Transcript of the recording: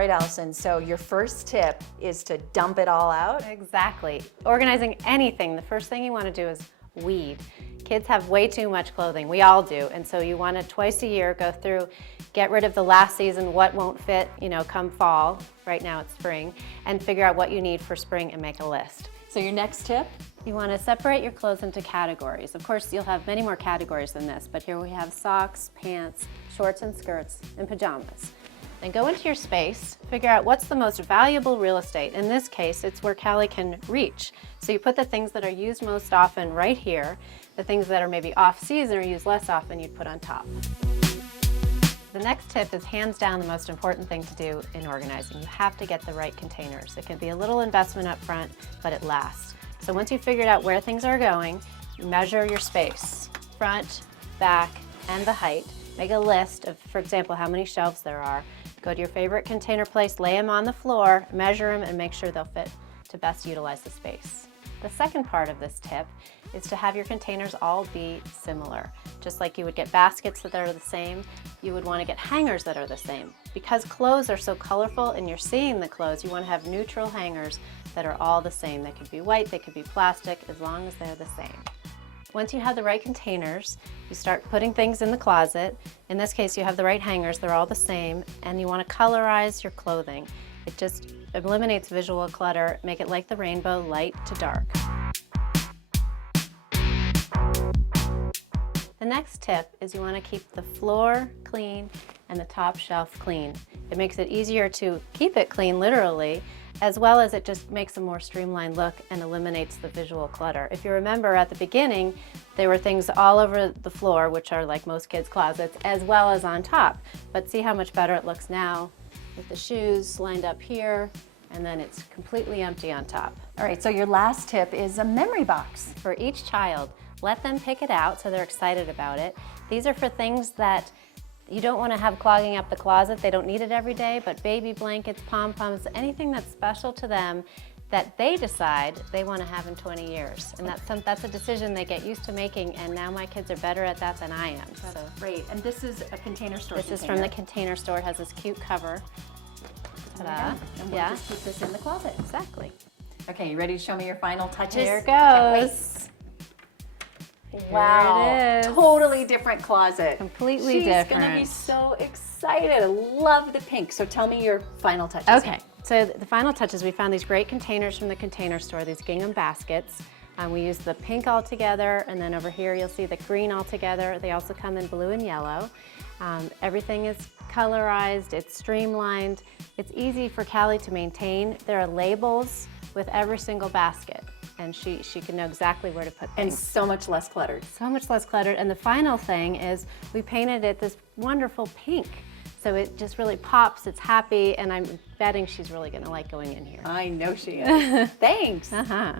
right, Allison, so your first tip is to dump it all out? Exactly. Organizing anything, the first thing you want to do is weed. Kids have way too much clothing. We all do. And so you want to twice a year go through, get rid of the last season, what won't fit, come fall. Right now it's spring, and figure out what you need for spring and make a list. So your next tip? You want to separate your clothes into categories. Of course, you'll have many more categories than this, but here we have socks, pants, shorts and skirts, and pajamas. Then go into your space, figure out what's the most valuable real estate. In this case, it's where Callie can reach. So you put the things that are used most often right here. The things that are maybe off-season or used less often, you'd put on top. The next tip is hands down the most important thing to do in organizing. You have to get the right containers. It can be a little investment up front, but it lasts. So once you've figured out where things are going, you measure your space, front, back, and the height. Make a list of, for example, how many shelves there are. Go to your favorite container place, lay them on the floor, measure them, and make sure they'll fit to best utilize the space. The second part of this tip is to have your containers all be similar. Just like you would get baskets that are the same, you would want to get hangers that are the same. Because clothes are so colorful and you're seeing the clothes, you want to have neutral hangers that are all the same. They could be white, they could be plastic, as long as they're the same. Once you have the right containers, you start putting things in the closet. In this case, you have the right hangers, they're all the same, and you want to colorize your clothing. It just eliminates visual clutter, make it like the rainbow, light to dark. The next tip is you want to keep the floor clean and the top shelf clean. It makes it easier to keep it clean, literally, as well as it just makes a more streamlined look and eliminates the visual clutter. If you remember at the beginning, there were things all over the floor, which are like most kids' closets, as well as on top. But see how much better it looks now with the shoes lined up here, and then it's completely empty on top. All right, so your last tip is a memory box. For each child, let them pick it out so they're excited about it. These are for things that you don't want to have clogging up the closet. They don't need it every day, but baby blankets, pom-poms, anything that's special to them that they decide they want to have in 20 years. And that's a decision they get used to making, and now my kids are better at that than I am. That's great. And this is a container store. This is from the container store. It has this cute cover. Ta-da. And we'll just keep this in the closet. Exactly. Okay, you ready to show me your final touches? Here it goes. Wow, Here it is. Totally different closet. Completely different. She's gonna be so excited. I love the pink. So tell me your final touches. Okay, so the final touches, we found these great containers from the container store, these gingham baskets. We use the pink all together, and then over here you'll see the green all together. They also come in blue and yellow. Everything is colorized, it's streamlined. It's easy for Callie to maintain. There are labels with every single basket, and she can know exactly where to put things. And so much less cluttered. So much less cluttered. And the final thing is we painted it this wonderful pink. So it just really pops, it's happy, and I'm betting she's really gonna like going in here. I know she is. Thanks. Uh-huh.